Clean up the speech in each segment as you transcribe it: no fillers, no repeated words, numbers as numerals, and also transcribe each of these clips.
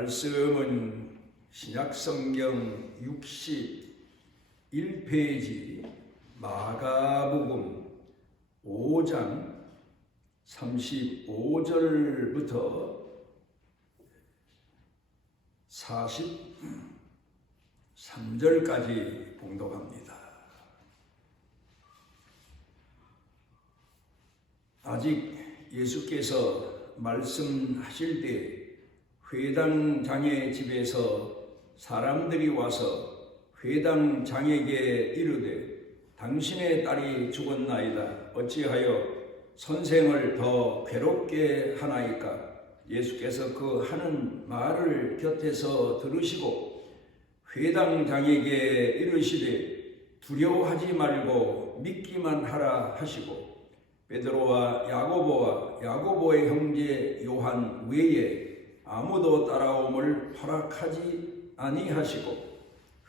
말씀은 신약성경 61페이지 마가복음 5장 35절부터 43절까지 봉독합니다. 아직 예수께서 말씀하실 때 회당장의 집에서 사람들이 와서 회당장에게 이르되 당신의 딸이 죽었나이다. 어찌하여 선생을 더 괴롭게 하나이까? 예수께서 그 하는 말을 곁에서 들으시고 회당장에게 이르시되 두려워하지 말고 믿기만 하라 하시고 베드로와 야고보의 형제 요한 외에 아무도 따라옴을 허락하지 아니하시고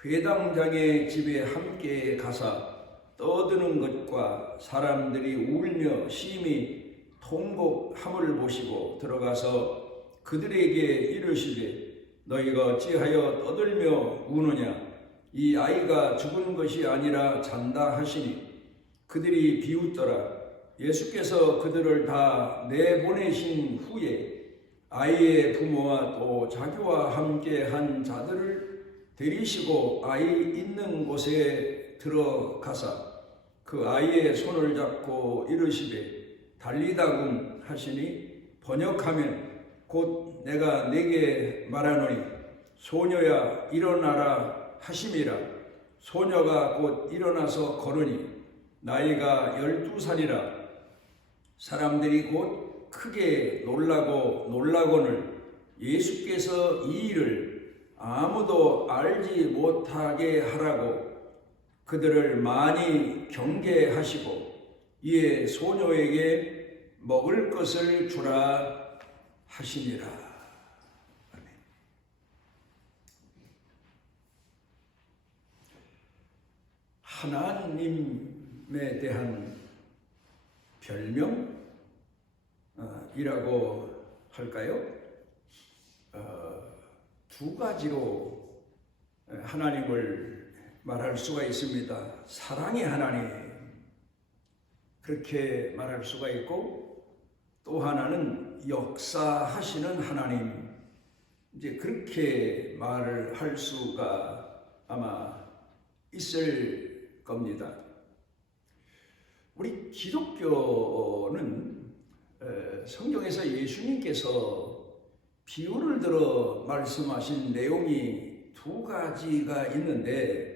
회당장의 집에 함께 가사 떠드는 것과 사람들이 울며 심히 통곡함을 보시고 들어가서 그들에게 이르시되 너희가 어찌하여 떠들며 우느냐? 이 아이가 죽은 것이 아니라 잔다 하시니 그들이 비웃더라. 예수께서 그들을 다 내보내신 후에 아이의 부모와 또 자기와 함께 한 자들을 데리시고 아이 있는 곳에 들어가사 그 아이의 손을 잡고 이르시되 달리다굼 하시니 번역하면 곧 내가 내게 말하노니 소녀야 일어나라 하심이라. 소녀가 곧 일어나서 걸으니 나이가 12살이라. 사람들이 곧 크게 놀라거늘 예수께서 이 일을 아무도 알지 못하게 하라고 그들을 많이 경계하시고 이에 소녀에게 먹을 것을 주라 하시니라. 아멘. 하나님에 대한 별명이라고 할까요? 두 가지로 하나님을 말할 수가 있습니다. 사랑의 하나님, 그렇게 말할 수가 있고, 또 하나는 역사하시는 하나님, 이제 그렇게 말을 할 수가 아마 있을 겁니다. 우리 기독교는 성경에서 예수님께서 비유를 들어 말씀하신 내용이 두 가지가 있는데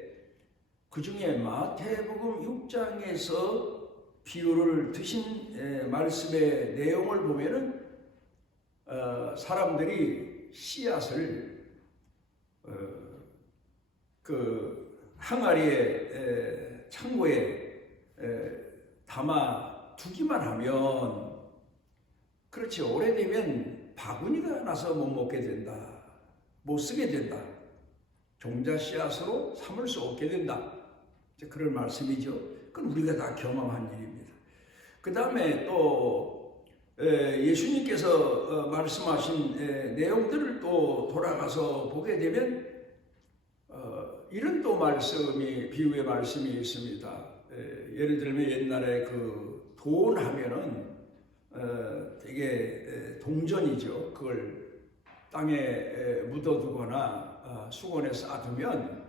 그 중에 마태복음 6장에서 비유를 드신 말씀의 내용을 보면은 사람들이 씨앗을 그 항아리에 창고에 담아 두기만 하면 그렇지 오래되면 바구니가 나서 못 먹게 된다. 못 쓰게 된다. 종자 씨앗으로 삼을 수 없게 된다. 그런 말씀이죠. 그건 우리가 다 경험한 일입니다. 그 다음에 또 예수님께서 말씀하신 내용들을 또 돌아가서 보게 되면 이런 또 말씀이 비유의 말씀이 있습니다. 예를 들면 옛날에 그 돈 하면은 되게 동전이죠. 그걸 땅에 묻어두거나 수건에 쌓아두면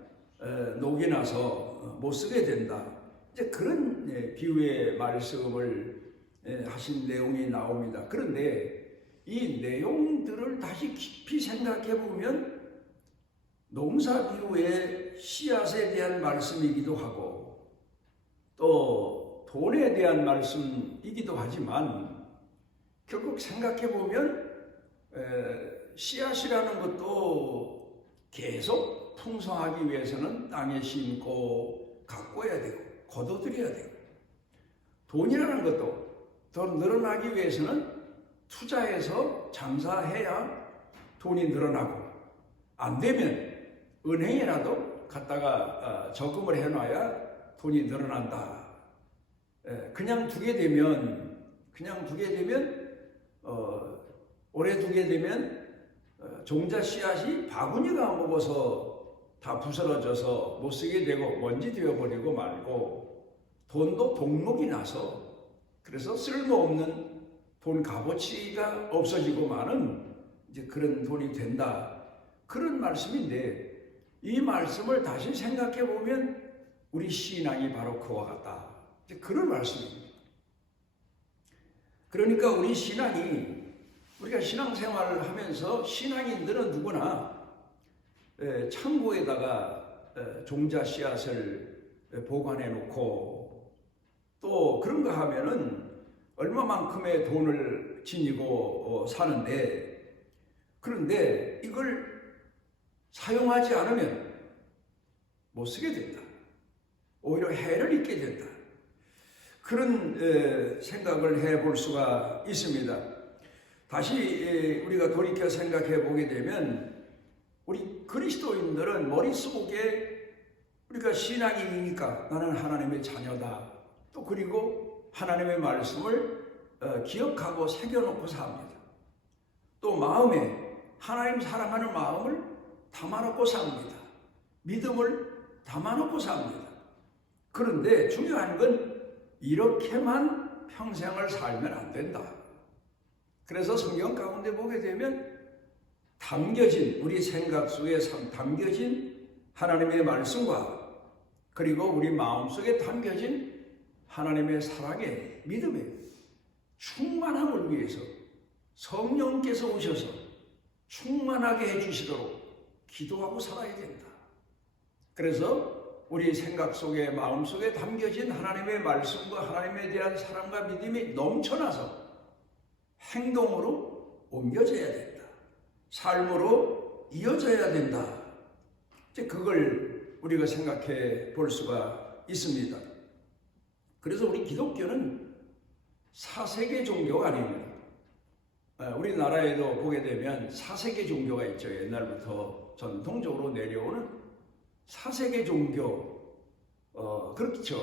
녹이 나서 못 쓰게 된다. 이제 그런 비유의 말씀을 하신 내용이 나옵니다. 그런데 이 내용들을 다시 깊이 생각해 보면 농사 비유의 씨앗에 대한 말씀이기도 하고 또 돈에 대한 말씀이기도 하지만 결국 생각해 보면 씨앗이라는 것도 계속 풍성하기 위해서는 땅에 심고 가꿔야 되고 거둬들여야 되고 돈이라는 것도 더 늘어나기 위해서는 투자해서 장사해야 돈이 늘어나고 안 되면 은행이라도 갖다가 저금을 해놔야 돈이 늘어난다. 그냥 두게 되면 오래 두게 되면 종자 씨앗이 바구니가 먹어서 다 부스러져서 못 쓰게 되고 먼지 되어버리고 말고 돈도 동록이 나서 그래서 쓸모없는 돈 값어치가 없어지고 마는 이제 그런 돈이 된다. 그런 말씀인데 이 말씀을 다시 생각해 보면 우리 신앙이 바로 그와 같다. 이제 그런 말씀입니다. 그러니까 우리 신앙이 우리가 신앙생활을 하면서 신앙인들은 누구나 창고에다가 종자 씨앗을 보관해 놓고 또 그런가 하면은 얼마만큼의 돈을 지니고 사는데 그런데 이걸 사용하지 않으면 못 쓰게 된다. 오히려 해를 입게 된다. 그런 생각을 해볼 수가 있습니다. 다시 우리가 돌이켜 생각해 보게 되면 우리 그리스도인들은 머릿속에 우리가 신앙인이니까 나는 하나님의 자녀다. 또 그리고 하나님의 말씀을 기억하고 새겨놓고 삽니다. 또 마음에 하나님 사랑하는 마음을 담아놓고 삽니다. 믿음을 담아놓고 삽니다. 그런데 중요한 건 이렇게만 평생을 살면 안 된다. 그래서 성경 가운데 보게 되면 담겨진 우리 생각 속에 담겨진 하나님의 말씀과 그리고 우리 마음속에 담겨진 하나님의 사랑의 믿음의 충만함을 위해서 성령께서 오셔서 충만하게 해주시도록 기도하고 살아야 된다. 그래서 우리 생각 속에 마음 속에 담겨진 하나님의 말씀과 하나님에 대한 사랑과 믿음이 넘쳐나서 행동으로 옮겨져야 된다. 삶으로 이어져야 된다. 이제 그걸 우리가 생각해 볼 수가 있습니다. 그래서 우리 기독교는 사세계 종교가 아닙니다. 우리나라에도 보게 되면 사세계 종교가 있죠. 옛날부터 전통적으로 내려오는 사세계 종교, 그렇죠.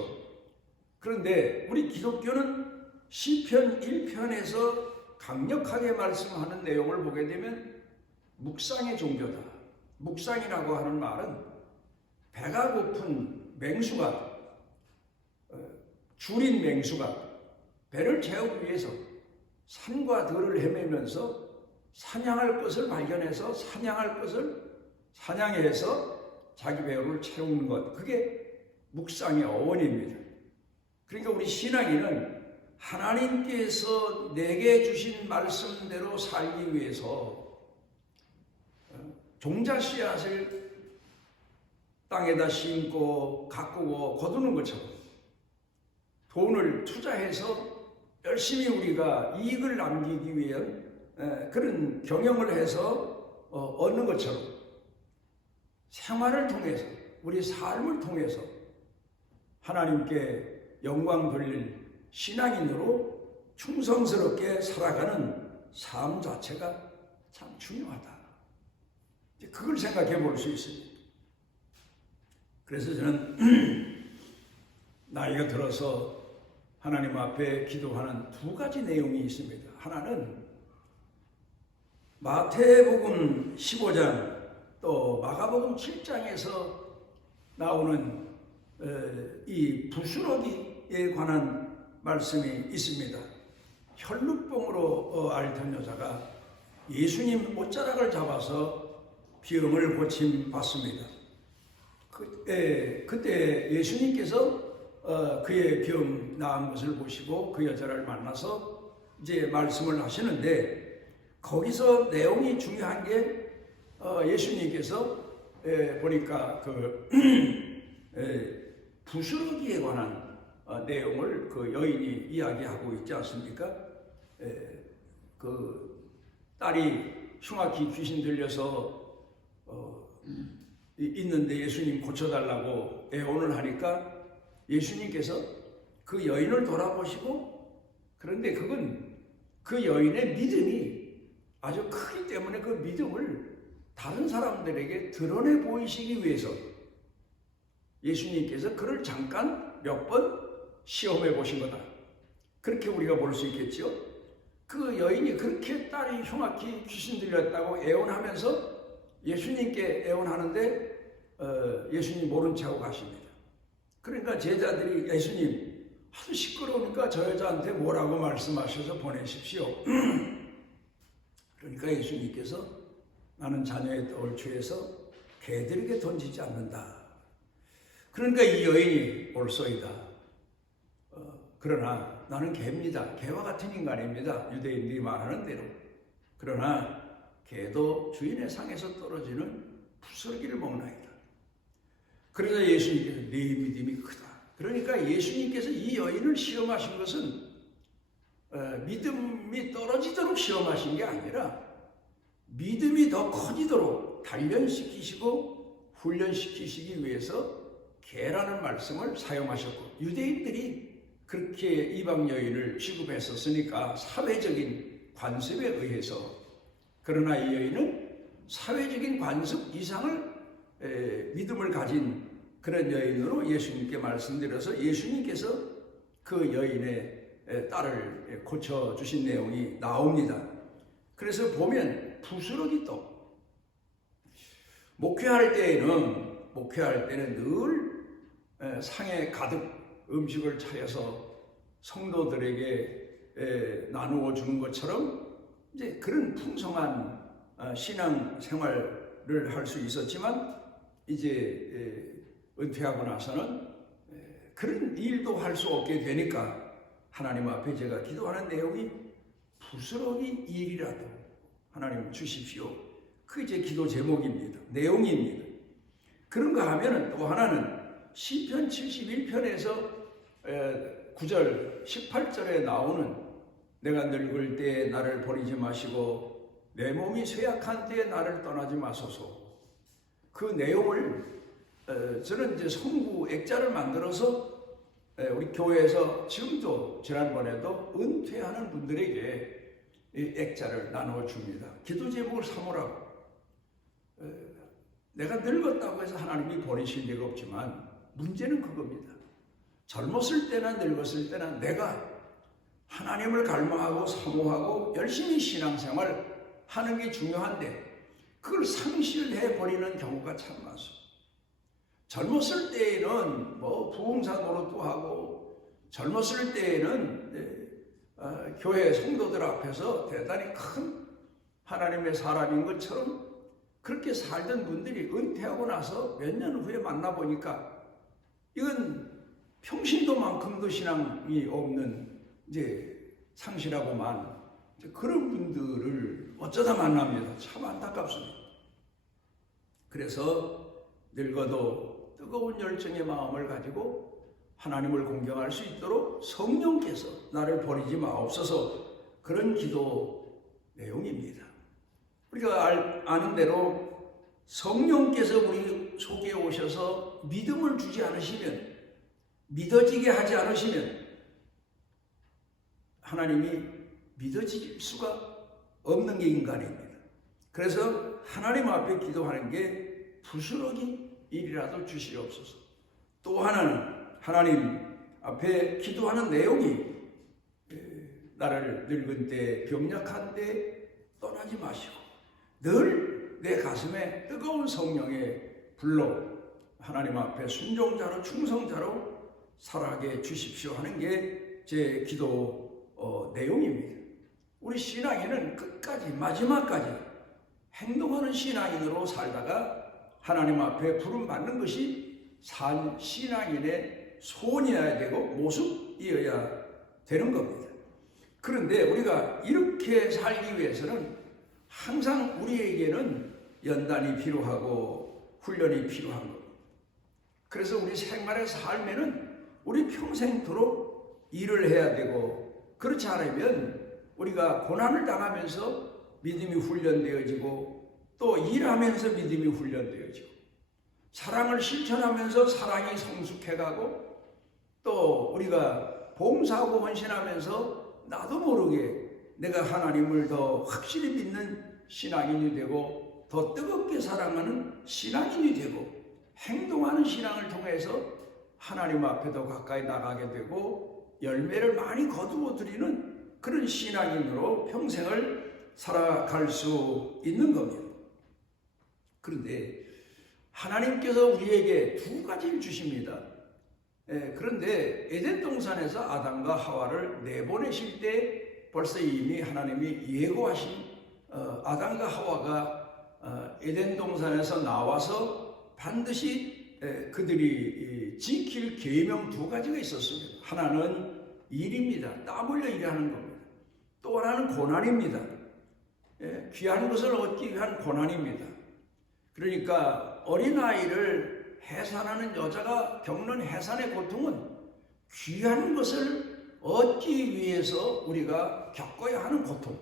그런데 우리 기독교는 시편 1편에서 강력하게 말씀하는 내용을 보게 되면 묵상의 종교다. 묵상이라고 하는 말은 배가 고픈 맹수가 줄인 맹수가 배를 채우기 위해서 산과 들을 헤매면서 사냥할 것을 발견해서 사냥할 것을 사냥해서 자기 배를 채우는 것, 그게 묵상의 어원입니다. 그러니까 우리 신앙인은 하나님께서 내게 주신 말씀대로 살기 위해서 종자 씨앗을 땅에다 심고 가꾸고 거두는 것처럼 돈을 투자해서 열심히 우리가 이익을 남기기 위한 그런 경영을 해서 얻는 것처럼 생활을 통해서 우리 삶을 통해서 하나님께 영광 돌릴 신앙인으로 충성스럽게 살아가는 삶 자체가 참 중요하다. 그걸 생각해 볼 수 있습니다. 그래서 저는 나이가 들어서 하나님 앞에 기도하는 두 가지 내용이 있습니다. 하나는 마태복음 15장 또 마가복음 7장에서 나오는 이 부스러기에 관한 말씀이 있습니다. 혈루병으로 앓던 여자가 예수님 옷자락을 잡아서 병을 고침받습니다. 그때 예수님께서 그의 병 나은 것을 보시고 그 여자를 만나서 이제 말씀을 하시는데 거기서 내용이 중요한 게 예수님께서 보니까 그 부스러기에 관한 내용을 그 여인이 이야기하고 있지 않습니까? 그 딸이 흉악히 귀신 들려서 있는데 예수님 고쳐달라고 애원을 하니까 예수님께서 그 여인을 돌아보시고 그런데 그건 그 여인의 믿음이 아주 크기 때문에 그 믿음을 다른 사람들에게 드러내 보이시기 위해서 예수님께서 그를 잠깐 몇 번 시험해 보신 거다. 그렇게 우리가 볼 수 있겠죠. 그 여인이 그렇게 딸이 흉악히 귀신 들렸다고 애원하면서 예수님께 애원하는데 예수님 모른 척하고 가십니다. 그러니까 제자들이 예수님 하도 시끄러우니까 저 여자한테 뭐라고 말씀하셔서 보내십시오. 그러니까 예수님께서 나는 자녀의 떡을 취해서 개들에게 던지지 않는다. 그러니까 이 여인이 올소이다. 그러나 나는 개입니다. 개와 같은 인간입니다. 유대인들이 말하는 대로. 그러나 개도 주인의 상에서 떨어지는 부스러기를 먹나이다. 그러자 예수님께서 네 믿음이 크다. 그러니까 예수님께서 이 여인을 시험하신 것은 믿음이 떨어지도록 시험하신 게 아니라 믿음이 더 커지도록 단련시키시고 훈련시키시기 위해서 개라는 말씀을 사용하셨고, 유대인들이 그렇게 이방 여인을 취급했었으니까 사회적인 관습에 의해서. 그러나 이 여인은 사회적인 관습 이상을 믿음을 가진 그런 여인으로 예수님께 말씀드려서 예수님께서 그 여인의 딸을 고쳐주신 내용이 나옵니다. 그래서 보면 부스러기 떡, 목회할 때는 늘 상에 가득 음식을 차려서 성도들에게 나누어 주는 것처럼 이제 그런 풍성한 신앙 생활을 할 수 있었지만, 이제 은퇴하고 나서는 그런 일도 할 수 없게 되니까 하나님 앞에 제가 기도하는 내용이 부스러기 일이라도 하나님 주십시오. 그게 제 기도 제목입니다. 내용입니다. 그런가 하면은 또 하나는 시편 71편에서 9절 18절에 나오는 내가 늙을 때에 나를 버리지 마시고 내 몸이 쇠약한 때에 나를 떠나지 마소서. 그 내용을 저는 이제 성구 액자를 만들어서 우리 교회에서 지금도 지난번에도 은퇴하는 분들에게 이 액자를 나누어 줍니다. 기도 제목을 삼으라고. 내가 늙었다고 해서 하나님이 버리신 데가 없지만 문제는 그겁니다. 젊었을 때나 늙었을 때나 내가 하나님을 갈망하고 사모하고 열심히 신앙생활 하는 게 중요한데 그걸 상실해버리는 경우가 참 많습니다. 젊었을 때에는 부흥사 노릇도 하고 젊었을 때에는 교회 성도들 앞에서 대단히 큰 하나님의 사람인 것처럼 그렇게 살던 분들이 은퇴하고 나서 몇 년 후에 만나보니까 이건 평신도만큼도 신앙이 없는 이제 상실하고만 그런 분들을 어쩌다 만납니다. 참 안타깝습니다. 그래서 늙어도 뜨거운 열정의 마음을 가지고 하나님을 공경할 수 있도록 성령께서 나를 버리지 마옵소서, 그런 기도 내용입니다. 우리가 아는 대로 성령께서 우리 속에 오셔서 믿음을 주지 않으시면, 믿어지게 하지 않으시면 하나님이 믿어질 수가 없는 게 인간입니다. 그래서 하나님 앞에 기도하는 게 부스러기 일이라도 주시옵소서. 또 하나는 하나님 앞에 기도하는 내용이 나를 늙은 때 병약한 때 떠나지 마시고 늘 내 가슴에 뜨거운 성령의 불로 하나님 앞에 순종자로 충성자로 살아가게 주십시오 하는 게 제 기도 내용입니다. 우리 신앙인은 끝까지 마지막까지 행동하는 신앙인으로 살다가 하나님 앞에 부름받는 것이 산 신앙인의 소원이어야 되고 모습이어야 되는 겁니다. 그런데 우리가 이렇게 살기 위해서는 항상 우리에게는 연단이 필요하고 훈련이 필요한 겁니다. 그래서 우리 생활의 삶에는 우리 평생토록 일을 해야 되고, 그렇지 않으면 우리가 고난을 당하면서 믿음이 훈련되어지고 또 일하면서 믿음이 훈련되어지고 사랑을 실천하면서 사랑이 성숙해가고 또 우리가 봉사하고 헌신하면서 나도 모르게 내가 하나님을 더 확실히 믿는 신앙인이 되고 더 뜨겁게 사랑하는 신앙인이 되고 행동하는 신앙을 통해서 하나님 앞에 더 가까이 나가게 되고 열매를 많이 거두어 드리는 그런 신앙인으로 평생을 살아갈 수 있는 겁니다. 그런데 하나님께서 우리에게 두 가지를 주십니다. 그런데 에덴 동산에서 아담과 하와를 내보내실 때 벌써 이미 하나님이 예고하신 아담과 하와가 에덴 동산에서 나와서 반드시 그들이 지킬 계명 두 가지가 있었습니다. 하나는 일입니다. 땀 흘려 일하는 겁니다. 또 하나는 고난입니다. 귀한 것을 얻기 위한 고난입니다. 그러니까 어린아이를 해산하는 여자가 겪는 해산의 고통은 귀한 것을 얻기 위해서 우리가 겪어야 하는 고통.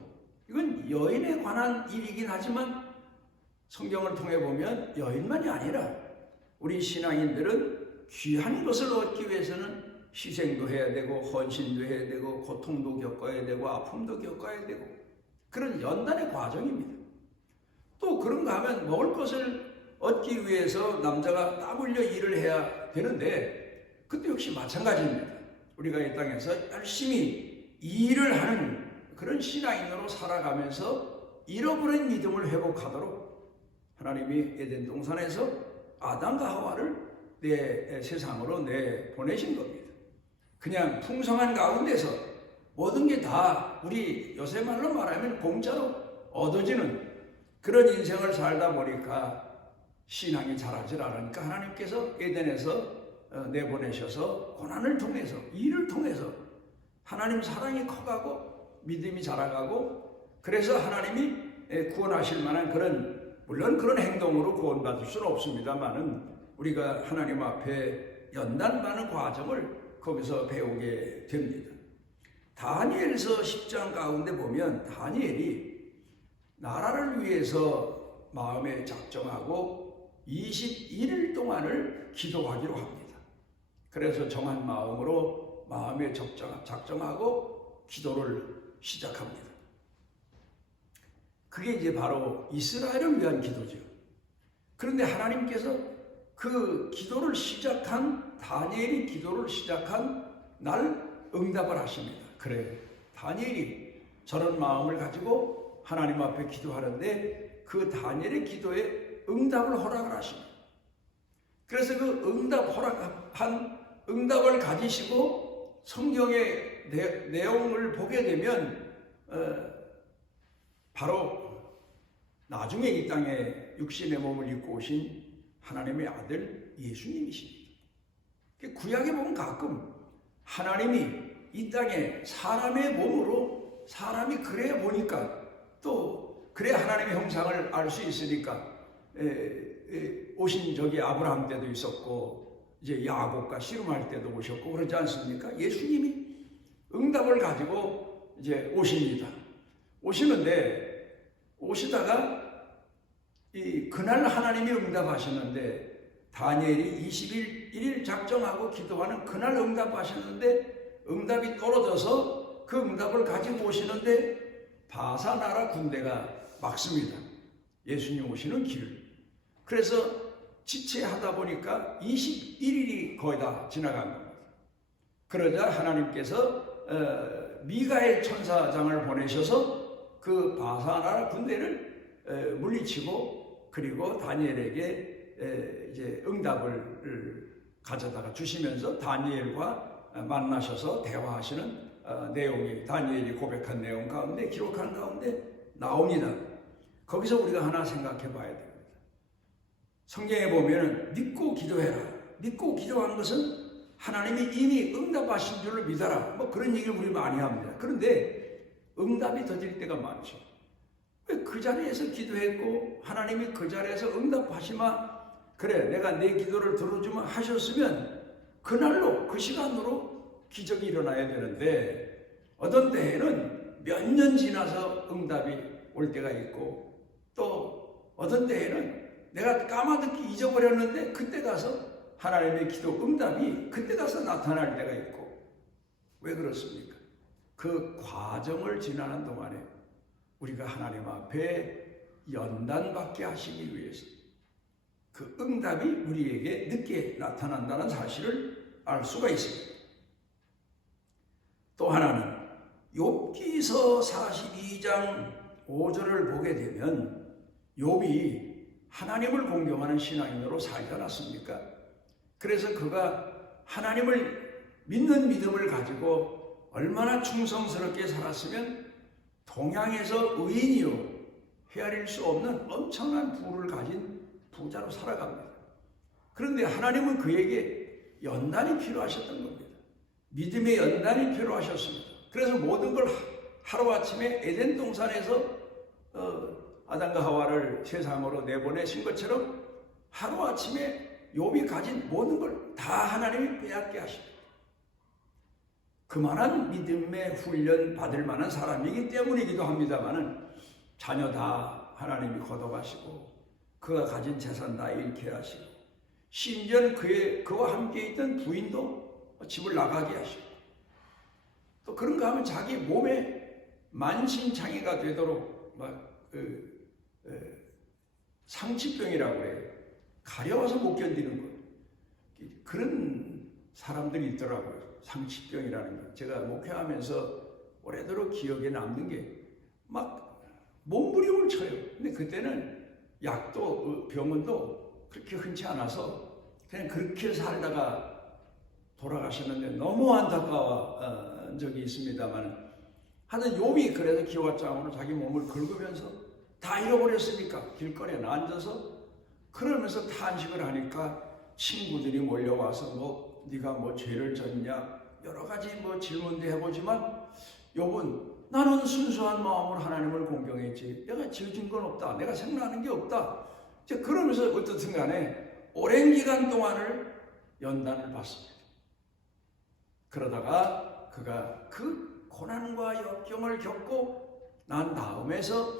이건 여인에 관한 일이긴 하지만 성경을 통해 보면 여인만이 아니라 우리 신앙인들은 귀한 것을 얻기 위해서는 희생도 해야 되고 헌신도 해야 되고 고통도 겪어야 되고 아픔도 겪어야 되고 그런 연단의 과정입니다. 또 그런가 하면 먹을 것을 얻기 위해서 남자가 땀 흘려 일을 해야 되는데 그것도 역시 마찬가지입니다. 우리가 이 땅에서 열심히 일을 하는 그런 신앙인으로 살아가면서 잃어버린 믿음을 회복하도록 하나님이 에덴 동산에서 아담과 하와를 세상으로 내보내신 겁니다. 그냥 풍성한 가운데서 모든 게 다 우리 요새 말로 말하면 공짜로 얻어지는 그런 인생을 살다 보니까 신앙이 자라질 않으니까 하나님께서 에덴에서 내보내셔서 고난을 통해서 일을 통해서 하나님 사랑이 커가고 믿음이 자라가고 그래서 하나님이 구원하실 만한 물론 그런 행동으로 구원받을 수는 없습니다만은 우리가 하나님 앞에 연단받는 과정을 거기서 배우게 됩니다. 다니엘서 10장 가운데 보면 다니엘이 나라를 위해서 마음에 작정하고 21일 동안을 기도하기로 합니다. 그래서 정한 마음으로 마음에 작정하고 기도를 시작합니다. 그게 이제 바로 이스라엘을 위한 기도죠. 그런데 하나님께서 그 기도를 시작한 다니엘이 기도를 시작한 날 응답을 하십니다. 그래, 다니엘이 저런 마음을 가지고 하나님 앞에 기도하는데 그 다니엘의 기도에 응답을 허락을 하십니다. 그래서 그 허락한 응답을 가지시고 성경의 내용을 보게 되면 바로 나중에 이 땅에 육신의 몸을 입고 오신 하나님의 아들 예수님이십니다. 구약에 보면 가끔 하나님이 이 땅에 사람의 몸으로 사람이 그래 보니까 또 그래 하나님의 형상을 알 수 있으니까 오신 적이 아브라함 때도 있었고 이제 야곱과 씨름할 때도 오셨고 그러지 않습니까? 예수님이 응답을 가지고 이제 오십니다. 오시다가 그날 하나님이 응답하셨는데 다니엘이 21일 작정하고 기도하는 그날 응답하셨는데 응답이 떨어져서 그 응답을 가지고 오시는데 바사 나라 군대가 막습니다. 예수님 오시는 길. 그래서 지체하다 보니까 21일이 거의 다 지나간 겁니다. 그러자 하나님께서 미가엘 천사장을 보내셔서 그 바사 나라 군대를 물리치고 그리고 다니엘에게 이제 응답을 가져다가 주시면서 다니엘과 만나셔서 대화하시는 내용이 다니엘이 고백한 내용 가운데 기록한 가운데 나옵니다. 거기서 우리가 하나 생각해 봐야 됩니다. 성경에 보면 믿고 기도해라. 믿고 기도하는 것은 하나님이 이미 응답하신 줄을 믿어라. 그런 얘기를 우리 많이 합니다. 그런데 응답이 더딜 때가 많죠. 왜 그 자리에서 기도했고 하나님이 그 자리에서 응답하시마 그래 내가 내 기도를 들어주면 하셨으면 그날로 그 시간으로 기적이 일어나야 되는데 어떤 때에는 몇 년 지나서 응답이 올 때가 있고 또 어떤 때에는 내가 까마득히 잊어버렸는데 그때 가서 하나님의 기도 응답이 그때 가서 나타날 때가 있고 왜 그렇습니까? 그 과정을 지나는 동안에 우리가 하나님 앞에 연단받게 하시기 위해서 그 응답이 우리에게 늦게 나타난다는 사실을 알 수가 있습니다. 또 하나는 욥기서 42장 5절을 보게 되면 욥이 하나님을 공경하는 신앙인으로 살지 않았습니까? 그래서 그가 하나님을 믿는 믿음을 가지고 얼마나 충성스럽게 살았으면 동양에서 의인이요 헤아릴 수 없는 엄청난 부를 가진 부자로 살아갑니다. 그런데 하나님은 그에게 연단이 필요하셨던 겁니다. 믿음의 연단이 필요하셨습니다. 그래서 모든 걸 하루아침에 에덴 동산에서 아담과 하와를 세상으로 내보내신 것처럼 하루아침에 욥이 가진 모든 걸 다 하나님이 빼앗게 하십니다. 그만한 믿음의 훈련 받을 만한 사람이기 때문이기도 합니다만은 자녀 다 하나님이 걷어가시고 그가 가진 재산 다 잃게 하시고 심지어 그와 함께 있던 부인도 집을 나가게 하시고 또 그런가 하면 자기 몸에 만신창이가 되도록 상치병이라고 해요. 가려워서 못 견디는 거예요. 그런 사람들이 있더라고요. 상치병이라는 거. 제가 목회하면서 오래도록 기억에 남는 게 막 몸부림을 쳐요. 근데 그때는 약도 병원도 그렇게 흔치 않아서 그냥 그렇게 살다가 돌아가셨는데 너무 안타까운 적이 있습니다만 하여튼 욥이 그래서 기와장으로 자기 몸을 긁으면서 다 잃어버렸으니까 길거리에 앉아서 그러면서 탄식을 하니까 친구들이 몰려와서 네가 죄를 졌냐 여러 가지 질문도 해보지만 욥은 나는 순수한 마음으로 하나님을 공경했지 내가 지어진 건 없다 내가 생각하는 게 없다 그러면서 어떻든 간에 오랜 기간 동안을 연단을 받습니다. 그러다가 그가 그 고난과 역경을 겪고 난 다음에서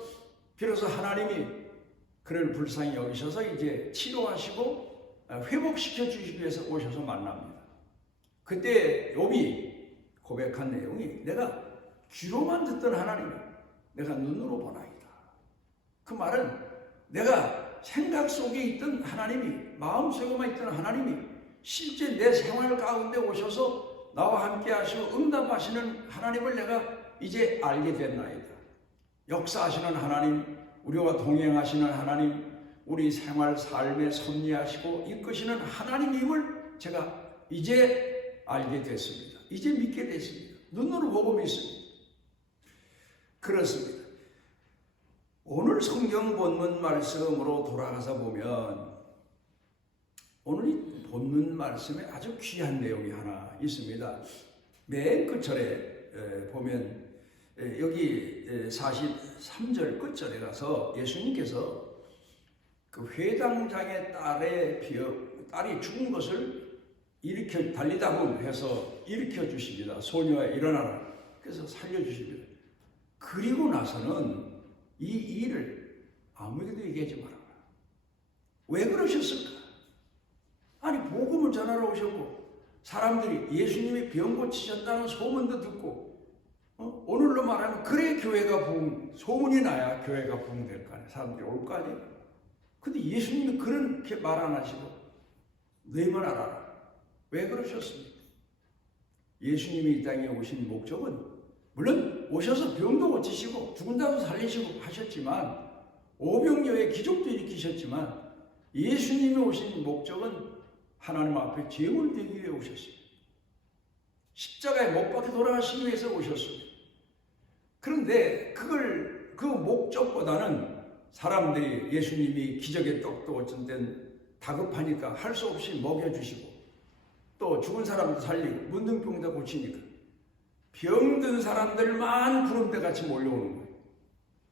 비로소 하나님이 그를 불쌍히 여기셔서 이제 치료하시고 회복시켜 주시기 위해서 오셔서 만납니다. 그때 욥이 고백한 내용이 내가 귀로만 듣던 하나님을 내가 눈으로 보나이다. 그 말은 내가 생각 속에 있던 하나님이 마음속에만 있던 하나님이 실제 내 생활 가운데 오셔서 나와 함께 하시고 응답하시는 하나님을 내가 이제 알게 됐나이다. 역사하시는 하나님, 우리와 동행하시는 하나님, 우리 생활 삶에 섭리하시고 이끄시는 하나님임을 제가 이제 알게 됐습니다. 이제 믿게 됐습니다. 눈으로 보고 믿습니다. 그렇습니다. 오늘 성경 본문 말씀으로 돌아가서 보면 오늘 이 본문 말씀에 아주 귀한 내용이 하나 있습니다. 맨 끝절에 보면 여기 43절 끝절에 가서 예수님께서 그 회당장의 딸이 죽은 것을 달리다 해서 일으켜 주십니다. 소녀야 일어나라. 그래서 살려주십니다. 그리고 나서는 이 일을 아무에게도 얘기하지 말아라. 왜 그러셨을까? 아니 복음을 전하러 오셨고 사람들이 예수님이 병 고치셨다는 소문도 듣고 오늘로 말하면 그래 교회가 소문이 나야 교회가 부흥될 거 아니야. 사람들이 올 거 아니에요. 근데 예수님이 그렇게 말 안 하시고 너희만 알아라. 왜 그러셨습니까? 예수님이 이 땅에 오신 목적은 물론 오셔서 병도 고치시고 죽은 자도 살리시고 하셨지만 오병이어의 기적도 일으키셨지만 예수님이 오신 목적은 하나님 앞에 제물 되기 위해 오셨어요. 십자가에 못 박혀 돌아가시기 위해서 오셨습니다. 그런데 그 목적보다는 사람들이 예수님이 기적의 떡도 어쩐 땐 다급하니까 할 수 없이 먹여주시고 또 죽은 사람도 살리고 문둥병도 고치니까 병든 사람들만 구름대같이 몰려오는 거예요.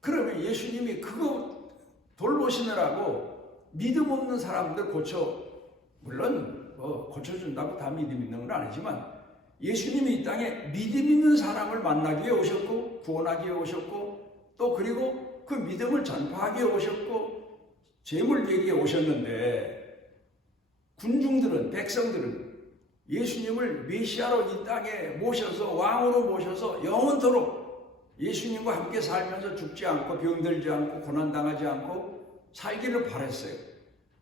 그러면 예수님이 그거 돌보시느라고 믿음 없는 사람들 물론 고쳐준다고 다 믿음 있는 건 아니지만 예수님이 이 땅에 믿음 있는 사람을 만나기 위해 오셨고 구원하기 위해 오셨고 또 그리고 그 믿음을 전파하기 위해 오셨고 제물 되기 위해 오셨는데 백성들은 예수님을 메시아로 이 땅에 모셔서 왕으로 모셔서 영원토록 예수님과 함께 살면서 죽지 않고 병들지 않고 고난당하지 않고 살기를 바랬어요.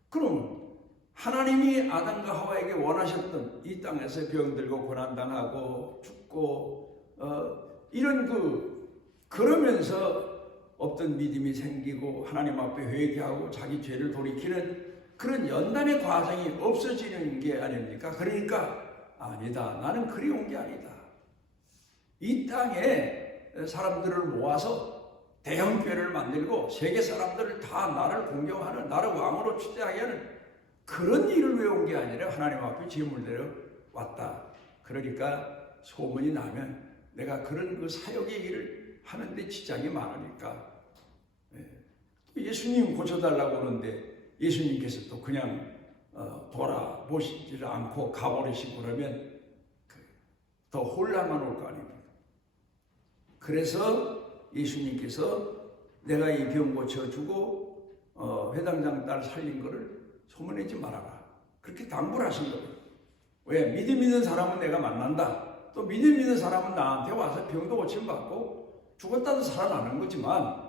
그럼 하나님이 아담과 하와에게 원하셨던 이 땅에서 병들고 고난당하고 죽고 이런 그러면서 없던 믿음이 생기고 하나님 앞에 회개하고 자기 죄를 돌이키는 그런 연단의 과정이 없어지는 게 아닙니까? 그러니까 아니다. 나는 그리 온 게 아니다. 이 땅에 사람들을 모아서 대형교회를 만들고 세계 사람들을 다 나를 공경하는, 나를 왕으로 취대하게 하는 그런 일을 위해 온 게 아니라 하나님 앞에 제물대로 왔다. 그러니까 소문이 나면 내가 그런 그 사역의 일을 하는데 지장이 많으니까 예수님 고쳐달라고 하는데 예수님께서 또 그냥 돌아보시지를 않고 가버리시고 그러면 더 혼란만 올 거 아닙니까? 그래서 예수님께서 내가 이 병 고쳐주고 회당장 딸 살린 거를 소문내지 말아라. 그렇게 당부를 하신 거예요. 왜? 믿음 있는 사람은 내가 만난다. 또 믿음 있는 사람은 나한테 와서 병도 고침받고 죽었다도 살아나는 거지만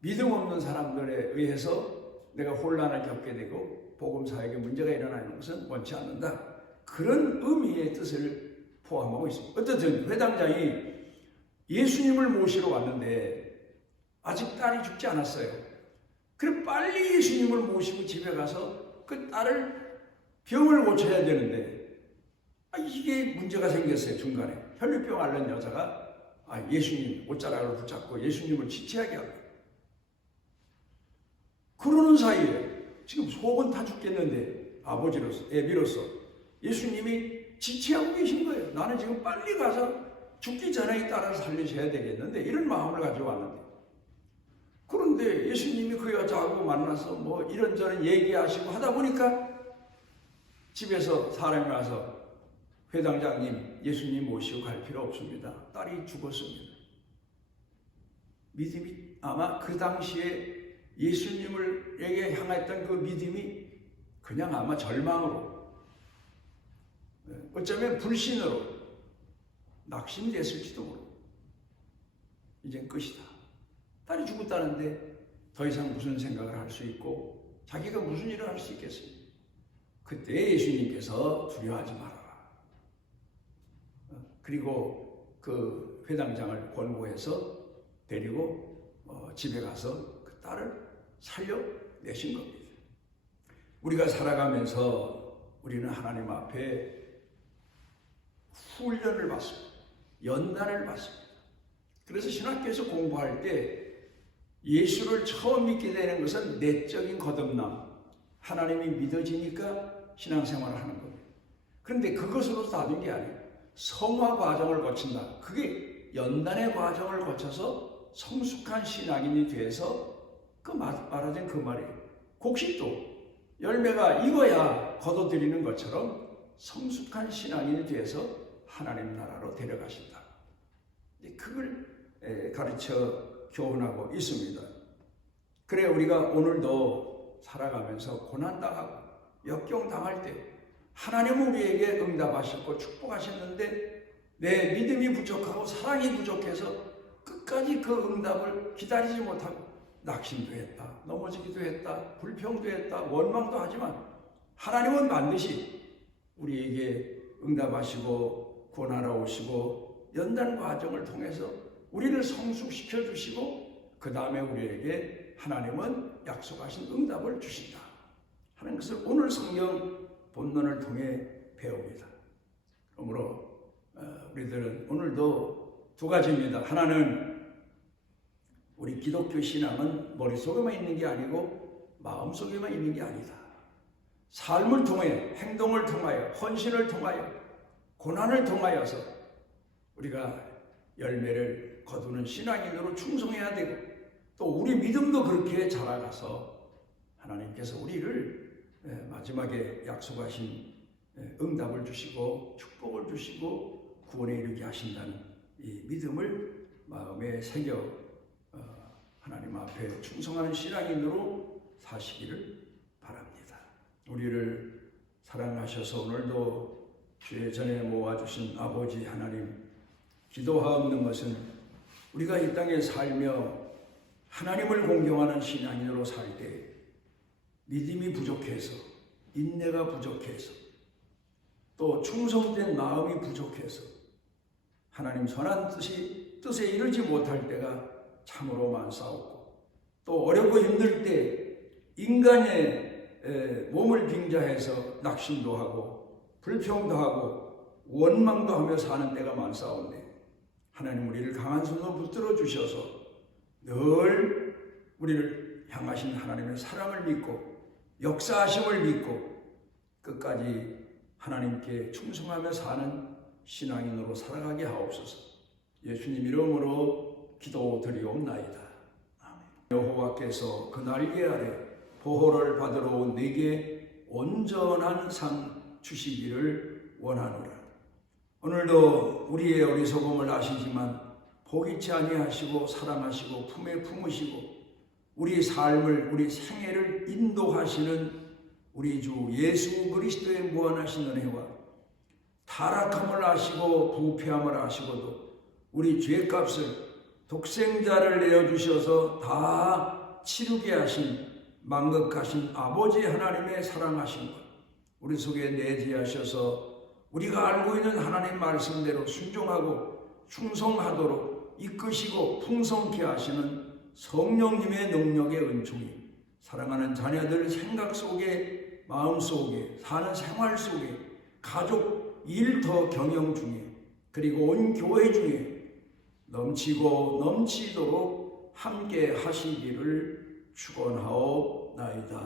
믿음 없는 사람들에 의해서 내가 혼란을 겪게 되고 복음 사역에 문제가 일어나는 것은 원치 않는다. 그런 의미의 뜻을 포함하고 있습니다. 어쨌든 회당장이 예수님을 모시러 왔는데 아직 딸이 죽지 않았어요. 그래 빨리 예수님을 모시고 집에 가서 그 딸을 병을 고쳐야 되는데 이게 문제가 생겼어요. 중간에 혈류병 앓는 여자가 예수님 옷자락을 붙잡고 예수님을 지체하게 하고 그러는 사이에 지금 속은 다 죽겠는데 아버지로서 애비로서 예수님이 지체하고 계신 거예요. 나는 지금 빨리 가서 죽기 전에 이 딸을 살리셔야 되겠는데 이런 마음을 가지고 왔는데 그런데 예수님이 그 여자하고 만나서 뭐 이런저런 얘기하시고 하다 보니까 집에서 사람이 와서 회당장님 예수님 모시고 갈 필요 없습니다. 딸이 죽었습니다. 믿음이 아마 그 당시에 예수님을에게 향했던 그 믿음이 그냥 아마 절망으로 어쩌면 불신으로 낙심됐을지도 모르고 이젠 끝이다. 딸이 죽었다는데 더 이상 무슨 생각을 할 수 있고 자기가 무슨 일을 할 수 있겠습니까? 그때 예수님께서 두려워하지 말아라. 그리고 그 회당장을 권고해서 데리고 집에 가서 그 딸을 살려내신 겁니다. 우리가 살아가면서 우리는 하나님 앞에 훈련을 받습니다. 연단을 받습니다. 그래서 신학교에서 공부할 때 예수를 처음 믿게 되는 것은 내적인 거듭남, 하나님이 믿어지니까 신앙생활을 하는 겁니다. 그런데 그것으로 다된 게 아니에요. 성화 과정을 거친다. 그게 연단의 과정을 거쳐서 성숙한 신앙인이 돼서 말하자면 그 말이에요. 곡식도 열매가 익어야 거둬들이는 것처럼 성숙한 신앙인이 돼서 하나님 나라로 데려가신다. 그걸 가르쳐 교훈하고 있습니다. 그래 우리가 오늘도 살아가면서 고난당하고 역경당할 때 하나님은 우리에게 응답하셨고 축복하셨는데 내 믿음이 부족하고 사랑이 부족해서 끝까지 그 응답을 기다리지 못하고 낙심도 했다, 넘어지기도 했다, 불평도 했다, 원망도 하지만 하나님은 반드시 우리에게 응답하시고 구원하러 오시고 연단 과정을 통해서 우리를 성숙시켜 주시고 그 다음에 우리에게 하나님은 약속하신 응답을 주신다 하는 것을 오늘 성경 본문을 통해 배웁니다. 그러므로 우리들은 오늘도 두 가지입니다. 하나는 우리 기독교 신앙은 머릿속에만 있는 게 아니고 마음속에만 있는 게 아니다. 삶을 통해 행동을 통하여 헌신을 통하여 고난을 통하여서 우리가 열매를 거두는 신앙인으로 충성해야 되고 또 우리 믿음도 그렇게 자라가서 하나님께서 우리를 마지막에 약속하신 응답을 주시고 축복을 주시고 구원에 이르게 하신다는 이 믿음을 마음에 새겨 하나님 앞에 충성하는 신앙인으로 사시기를 바랍니다. 우리를 사랑하셔서 오늘도 주의 전에 모아주신 아버지 하나님, 기도하옵는 것은 우리가 이 땅에 살며 하나님을 공경하는 신앙인으로 살 때 믿음이 부족해서, 인내가 부족해서, 또 충성된 마음이 부족해서 하나님 선한 뜻이 뜻에 이르지 못할 때가 참으로 많사옵고, 또 어렵고 힘들 때 인간의 몸을 빙자해서 낙심도 하고 불평도 하고 원망도 하며 사는 때가 많사온데, 하나님 우리를 강한 손으로 붙들어 주셔서 늘 우리를 향하신 하나님의 사랑을 믿고 역사하심을 믿고 끝까지 하나님께 충성하며 사는 신앙인으로 살아가게 하옵소서. 예수님 이름으로 기도드리옵나이다. 아멘. 여호와께서 그 날개 아래 보호를 받으러 온 네게 온전한 상 주시기를 원하노라. 오늘도 우리의 어리석음을 아시지만 포기치 아니하시고 사랑하시고 품에 품으시고 우리 삶을, 우리 생애를 인도하시는 우리 주 예수 그리스도의 무한하신 은혜와 타락함을 아시고 부패함을 아시고도 우리 죄값을 독생자를 내어주셔서 다 치르게 하신 만극하신 아버지 하나님의 사랑하심과 우리 속에 내재하셔서 우리가 알고 있는 하나님 말씀대로 순종하고 충성하도록 이끄시고 풍성케 하시는 성령님의 능력의 은총이 사랑하는 자녀들 생각 속에, 마음 속에, 사는 생활 속에, 가족, 일터 경영 중에, 그리고 온 교회 중에 넘치고 넘치도록 함께 하시기를 축원하옵나이다.